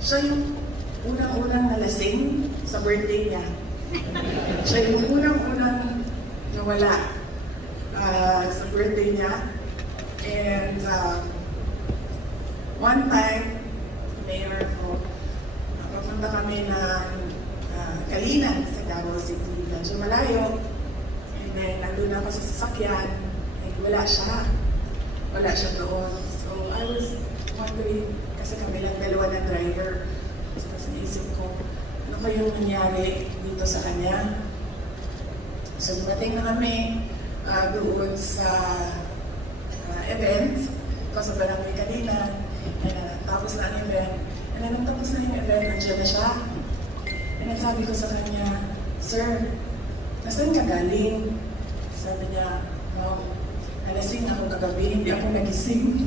Siya yung unang-unang nalasing sa birthday niya. Siya yung unang-unang nawala sa birthday niya. And one time, mayor ko, papunta kami ng Kalinan sa Davao City. Medyo malayo. And then, nandun ako sa sasakyan. And wala siya. Wala siya doon. So, I was wondering, kasi kami lang dalawa ng driver. So, naisip ko, ano kayong nangyari dito sa kanya? So, dumating na kami doon sa event. Ito sa Barangay Kalinan. Tapos na ang event. And then, tapos na yung event, nandiyan na siya. And sabi ko sa kanya, Sir, nasaan ka galing? Sabi niya, nalasing ako kagabi, hindi ako nagising.